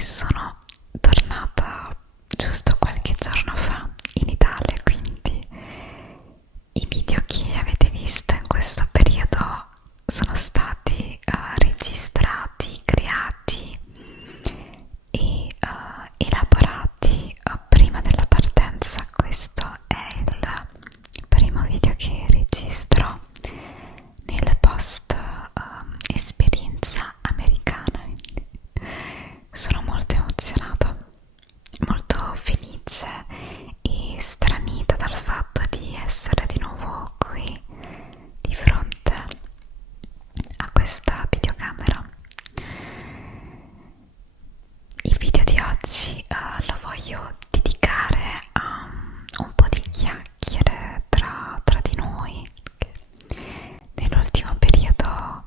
sono tornata giusto qualche giorno fa in Italia, quindi i video che avete visto in questo periodo sono stati registrati, creati e elaborati prima della partenza. Questo è il primo video che registro nel post esperienza americana. Sono molto emozionata, molto felice e stranita dal fatto di essere di nuovo qui di fronte a questa videocamera. Il video di oggi lo voglio dedicare a un po' di chiacchiere tra di noi. Nell'ultimo periodo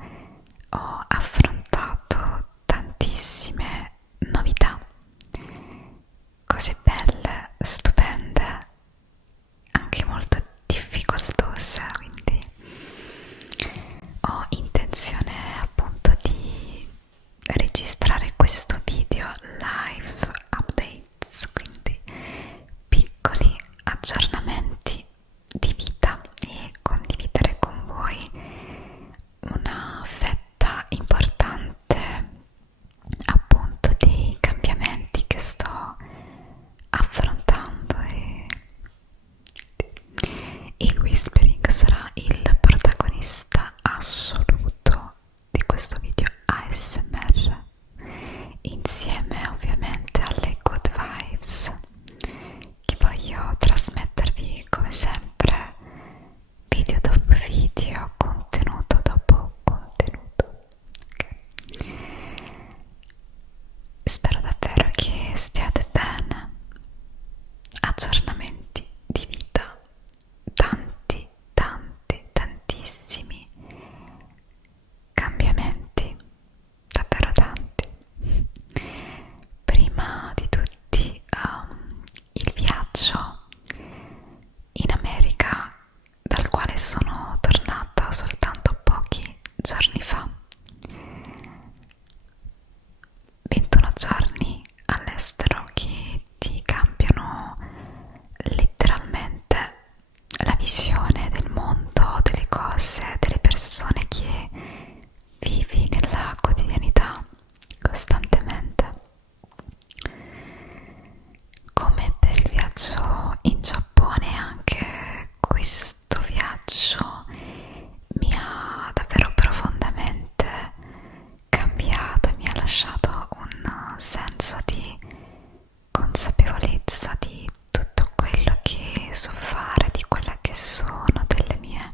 ho affrontato tantissime novità, cose belle, stupende, anche molto difficoltose, quindi ho intenzione appunto di registrare questo video live updates, quindi piccoli aggiornamenti di vita, e condividere con voi una fetta importante appunto dei cambiamenti che sto affrontando. E il whispering sarà il protagonista assoluto di questo video ASMR, insieme ovviamente alle good vibes che voglio trasmettervi come sempre, video dopo video, contenuto dopo contenuto. Okay. Spero davvero che stiate bene. Aggiornamenti di vita, tanti, tanti, tantissimi cambiamenti, davvero tanti. Prima di tutti il viaggio in America, dal quale sono tornata soltanto pochi giorni fa. 21 giorni all'estero che ti cambiano letteralmente la visione del mondo, delle cose, delle persone che vivi nella quotidianità costantemente. Come per il viaggio in Giappone, anche questo viaggio mi ha davvero profondamente cambiata, mi ha lasciato un senso di consapevolezza di tutto quello che so fare, di quelle che sono delle mie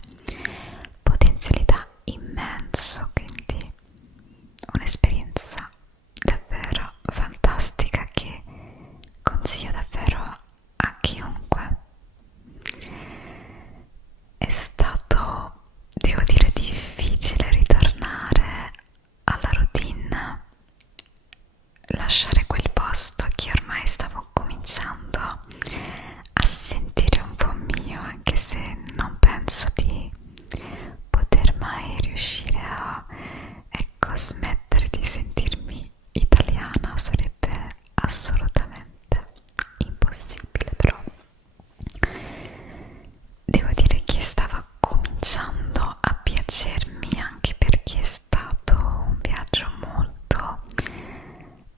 potenzialità immenso, quindi un'esperienza davvero fantastica che consiglio davvero a chiunque. È stato, devo dire, difficile ritornare alla routine, lasciare quel posto che ormai stavo cominciando a sentire un po' mio, anche se non penso di poter mai riuscire a, ecco, smettere di sentirmi italiana, sarebbe assolutamente impossibile, però devo dire che stava cominciando a piacermi, anche perché è stato un viaggio molto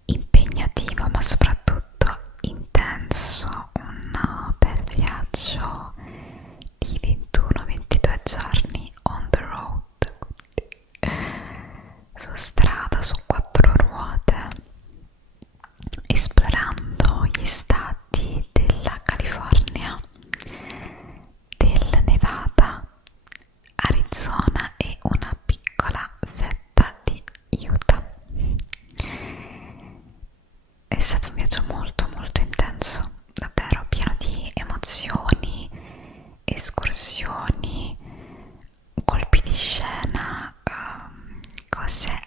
impegnativo, ma soprattutto intenso, un bel viaggio di 21-22 giorni on the road, su strada, su quattro ruote, esplorando gli stati della California, del Nevada, Arizona e una piccola fetta di Utah. È stato un viaggio molto molto intenso, davvero pieno di emozioni, escursioni, colpi di scena, cose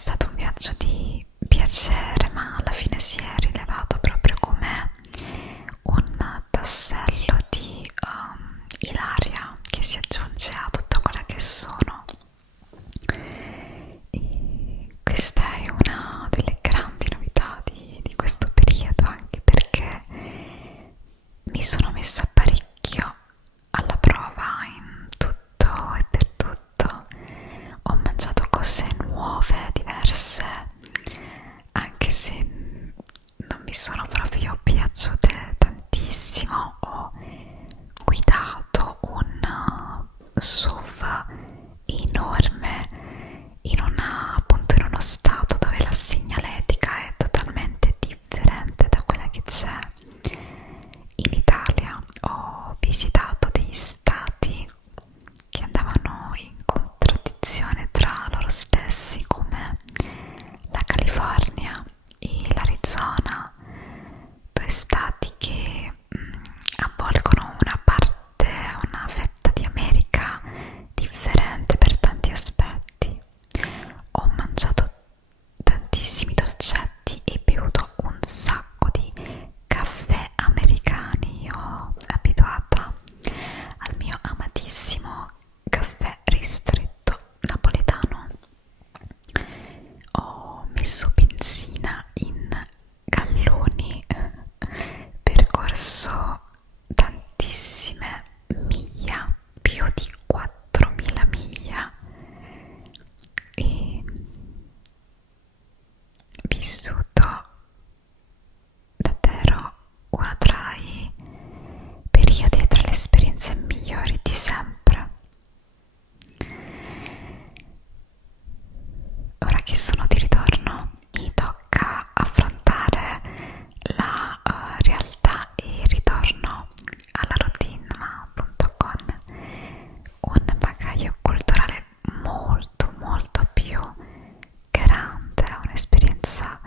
stato un viaggio di piacere, ma alla fine si è rivelato proprio come un tassello di ilaria che si aggiunge a tutta quella che sono. E questa è una delle grandi novità di questo periodo, anche perché mi sono messa parecchio alla prova in tutto e per tutto. Ho mangiato cose nuove, diverse, anche se non mi sono proprio piaciute tantissimo. Ho guidato un SUV enorme appunto in uno stato dove la segnaletica è totalmente differente da quella che c'è in Italia. Ho visitato degli stati che andavano in contraddizione tra loro stessi, come la California e l'Arizona, due stati che avvolgono una fetta di America differente per tanti aspetti. Ho mangiato tantissimi dolcetti e bevuto un sacco di caffè americani. Io abituata al mio amatissimo caffè ristretto napoletano. Ho messo benzina in galloni, percorso tantissime miglia, più di 4.000 miglia, e vissuto davvero uno tra i periodi e tra le esperienze migliori di sempre. Ora che sono di ritorno mi tocca affrontare la realtà e ritorno alla routine, ma appunto con un bagaglio culturale molto molto più grande, un'esperienza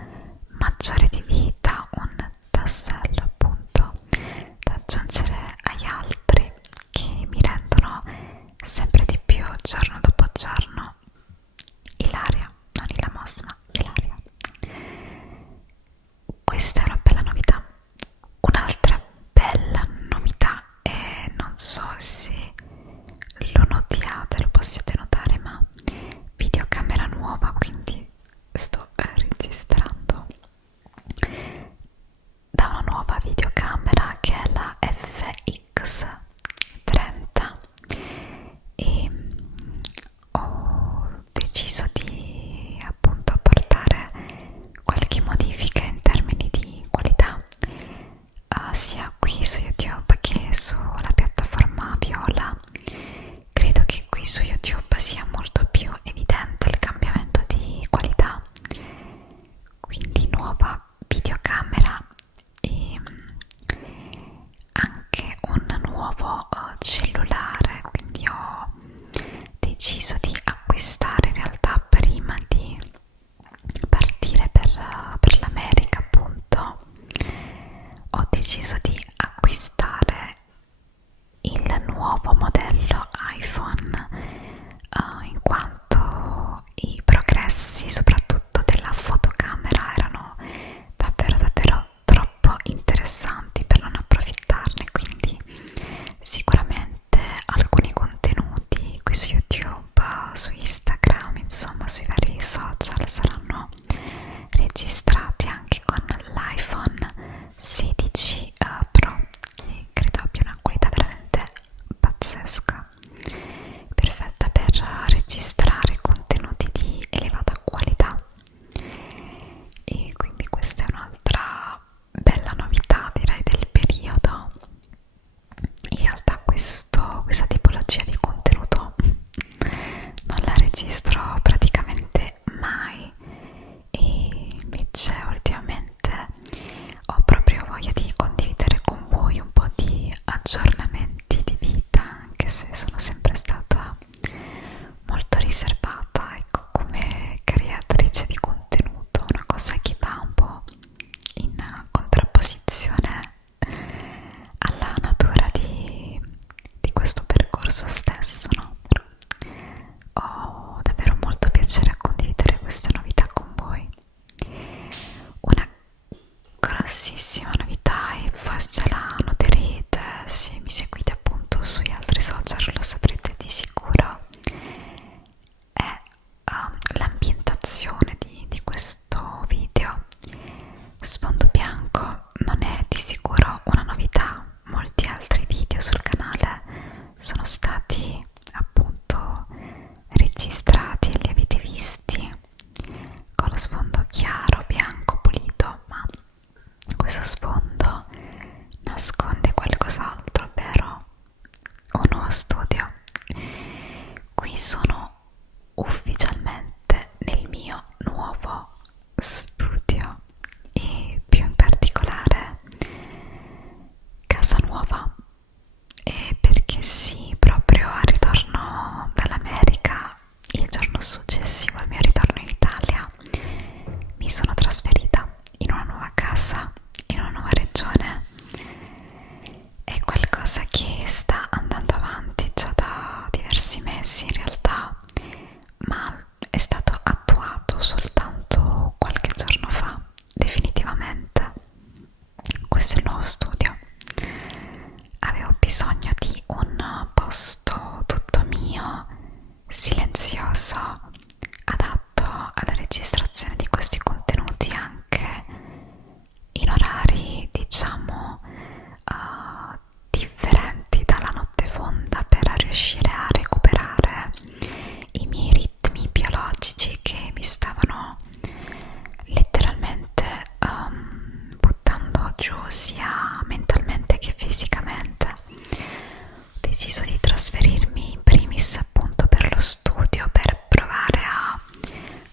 giù sia mentalmente che fisicamente. Ho deciso di trasferirmi in primis appunto per lo studio, per provare a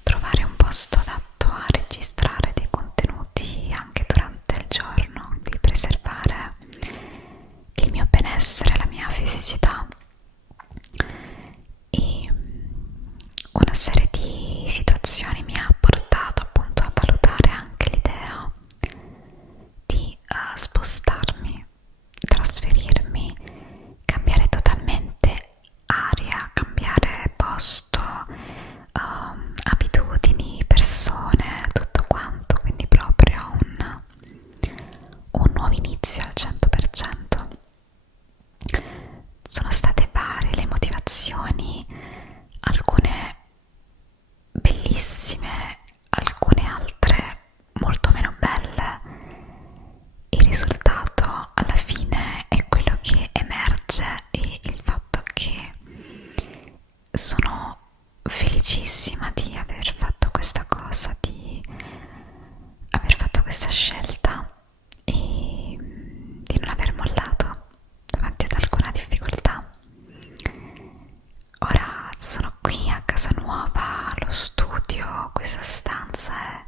trovare un posto adatto a registrare dei contenuti anche durante il giorno, di preservare il mio benessere, la mia fisicità. E una serie di situazioni mi ha portato appunto a valutare anche l'idea di spostarmi, trasferirmi, cambiare totalmente aria, cambiare posto, abitudini, persone, tutto quanto, quindi proprio un nuovo inizio al 100%. Sono state varie le motivazioni, alcune bellissime, alcune altre molto meno belle. Il risultato alla fine è quello che emerge, e il fatto che sono felicissima di aver fatto questa cosa, di aver fatto questa scelta e di non aver mollato davanti ad alcuna difficoltà. Ora sono qui a casa nuova, lo studio, questa stanza è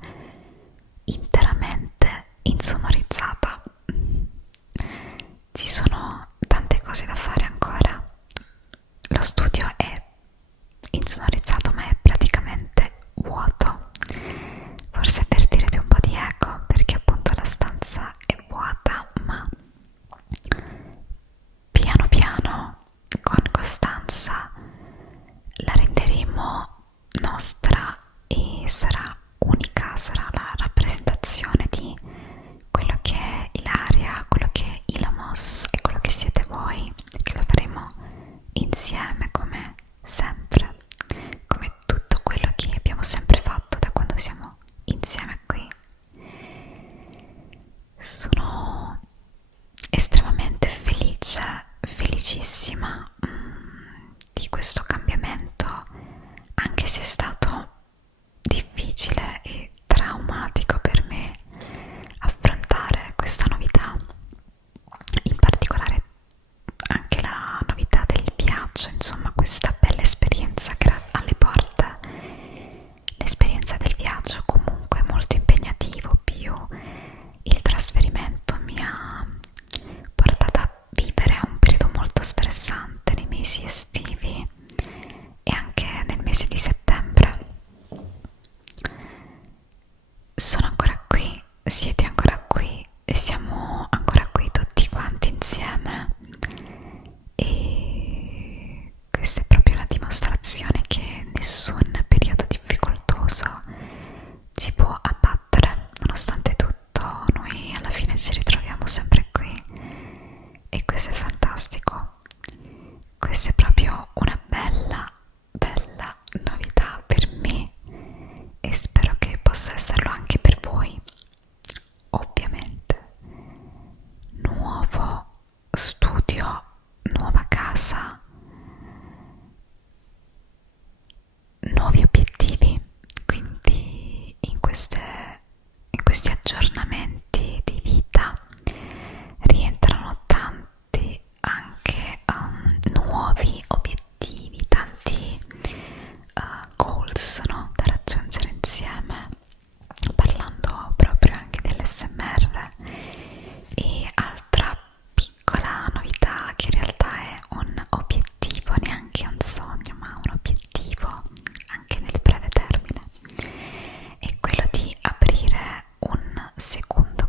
interamente insonorizzata. Ci sono tante cose da fare ancora. Lo studio è insonorizzato, ma è praticamente vuoto. Forse per dirti un po' di eco, perché appunto la stanza è vuota, ma piano piano, con costanza, la renderemo nostra e sarà unica, sarà la rappresentazione di quello che è Ilaria, quello che è Ilamos e quello che siete voi, che lo faremo insieme come sempre, come tutto quello che abbiamo sempre fatto da quando siamo insieme qui. Sono estremamente felice, felicissima di questo cambiamento, anche se è stato difficile e traumatico per me affrontare questa novità, in particolare anche la novità del viaggio, insomma questa bella esperienza che era alle porte. L'esperienza del viaggio comunque è molto impegnativo, più il trasferimento mi ha portato a vivere un periodo molto stressante nei mesi estivi e anche nel mese di settembre. Sono ancora qui, siete ancora qui e siamo ancora qui tutti quanti insieme, e questa è proprio la dimostrazione che nessun periodo difficoltoso ci può abbattere. Nonostante tutto, noi alla fine ci ritroviamo sempre qui, e questo è fantastico. Questa è proprio una bella novità per me, e spero che possa esserlo anche per voi. Ovviamente, nuovo studio, nuova casa, nuovi obiettivi, quindi in questi aggiornamenti di vita rientrano tanti anche nuovi obiettivi, tanti goals, no? Da raggiungere insieme, parlando proprio anche dell'SMR. E altra piccola novità, che in realtà è un obiettivo, neanche un sogno, ma un obiettivo anche nel breve termine, è quello di aprire un secondo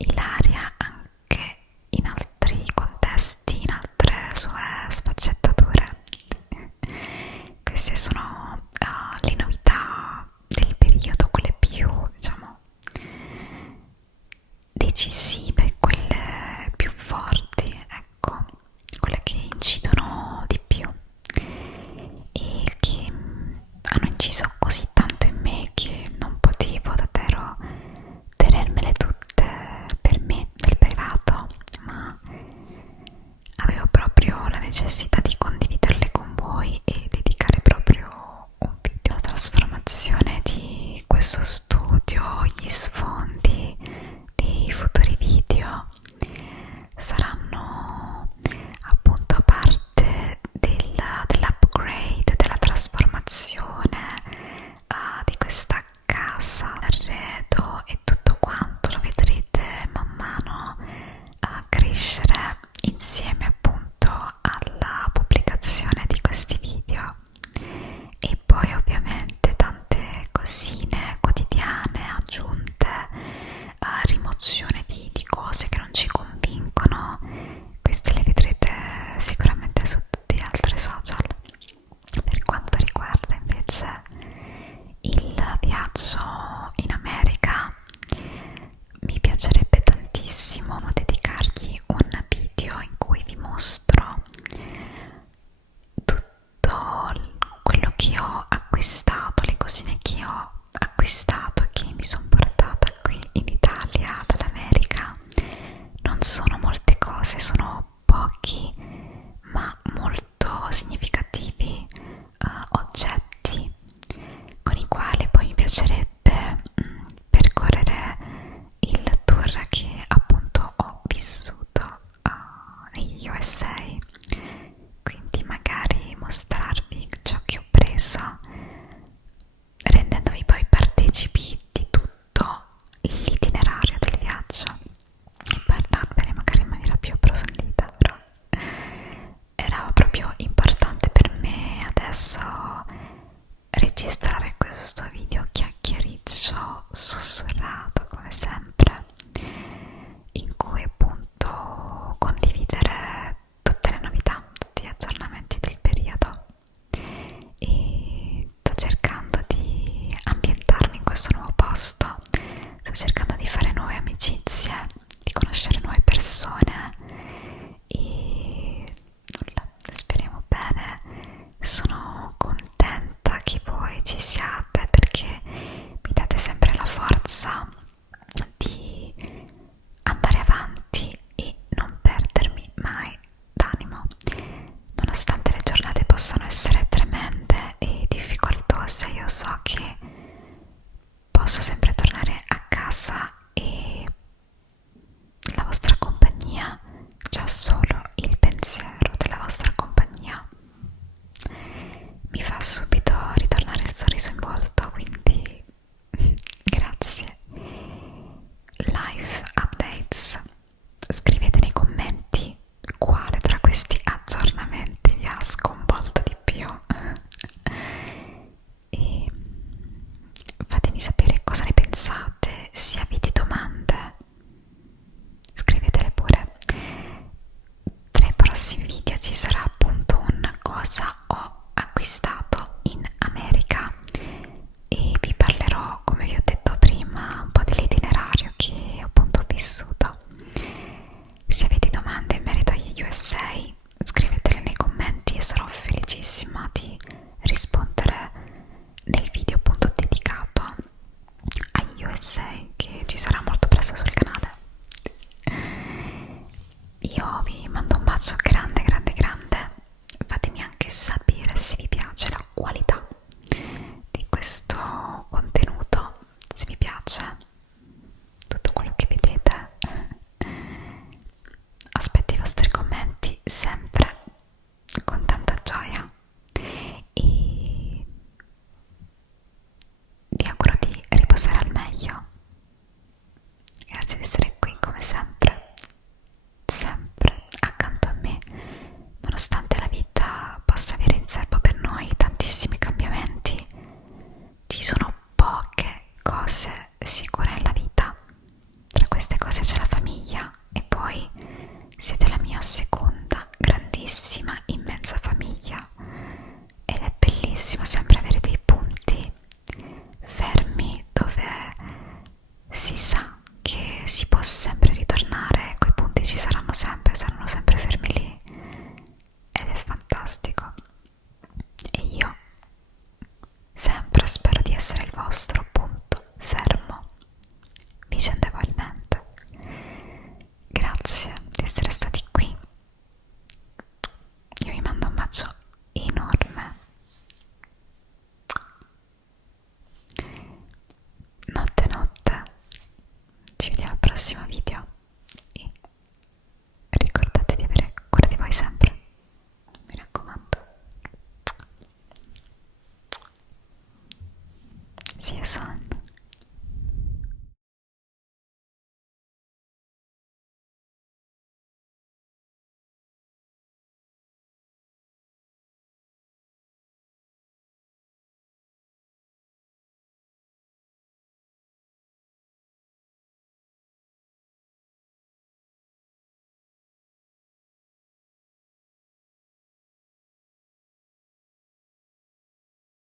ilaria anche in altri contesti, in altre sue sfaccettature. Queste sono le novità del periodo, quelle più, diciamo, decisive, quelle più forti, ecco, quelle che incidono di più e che hanno inciso così tanto in me che non potevo davvero tenermele tutte per me nel privato, ma avevo proprio la necessità di condividerle con voi e dedicare proprio un video alla trasformazione di questo studio, gli sfondi dei futuri video saranno appunto a parte dell'upgrade, della trasformazione di questa casa, arredo e tutto quanto lo vedrete man mano a crescere insieme appunto alla pubblicazione di questi video. E poi ovviamente tante cosine quotidiane aggiunte, rimozione di cose che non ci convincono, queste le vedrete sicuramente su tutti gli altri social. Per quanto riguarda invece il viaggio in America, mi piacerebbe tantissimo dedicargli un video in cui vi mostro tutto quello che ho acquistato, le cosine che ho acquistato e che mi sono portata qui in Italia dall'America. Non sono molte cose, sono pochi ma molto significativi oggetti con i quali poi mi piacerebbe percorrere il tour che appunto ho vissuto negli USA, quindi magari mostrarvi ciò che ho preso, rendendovi poi partecipi di tutto l'itinerario del viaggio e parlarvene magari in maniera più approfondita, però era proprio importante per me adesso registrare questo video chiacchiericcio sussurrato come sempre, in cui appunto condividere tutte le novità, tutti gli aggiornamenti del periodo, e sto cercando di ambientarmi in questo nuovo posto, sto cercando di fare nuove amicizie, di conoscere nuove persone e nulla, speriamo bene. Sono contenta che voi ci siate perché mi date sempre la forza di andare avanti e non perdermi mai d'animo, nonostante le giornate possano essere tremende e difficoltose. Io so che posso sempre tornare a casa e la vostra compagnia, già solo il pensiero della vostra compagnia mi fa subito ritornare il sorriso in volto, quindi grazie. Live updates, scrivete nei commenti quale tra questi aggiornamenti vi ha sconvolto di più e fatemi sapere cosa ne pensate. Se avete domande scrivetele pure. Tra i prossimi video ci sarà appunto un cosa ho acquistato in America e vi parlerò, come vi ho detto prima, un po' dell'itinerario che ho appunto vissuto. Se avete domande in merito agli USA, scrivetele nei commenti e sarò felicissima di rispondere nel video appunto dedicato agli USA che ci sarà molto presto sul canale. Io vi mando un bacio grande grande grande, fatemi anche sapere se vi piace la qualità di questo contenuto, se vi piace tutto quello che vedete. Aspetto i vostri commenti sempre con tanta gioia e vi auguro di riposare al meglio. Grazie di essere